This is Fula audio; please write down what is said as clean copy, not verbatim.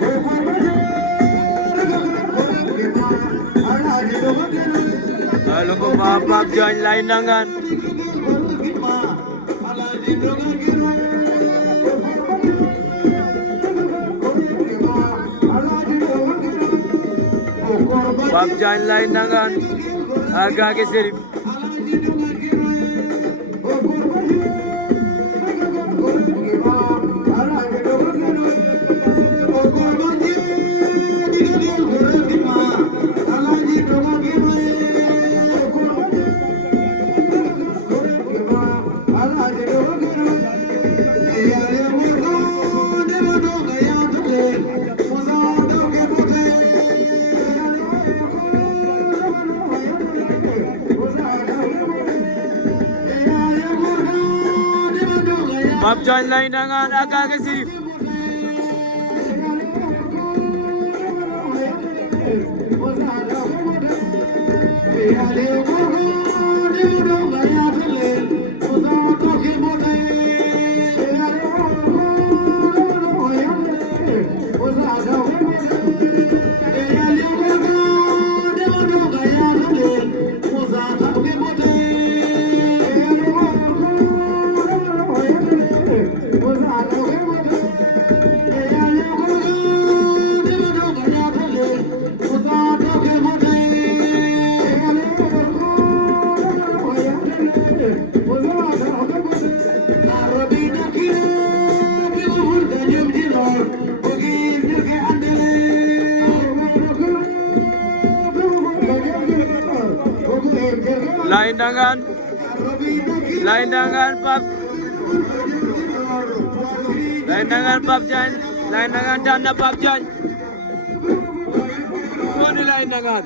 Halo ko Papa John Lainangan. Pap John Lainangan. Agak ke Serif. Pap John Lainangan agak ke Serif. Lainangan Pap. Lainangan Pap John. Lainangan dana Pap John. Kau ni Lainangan.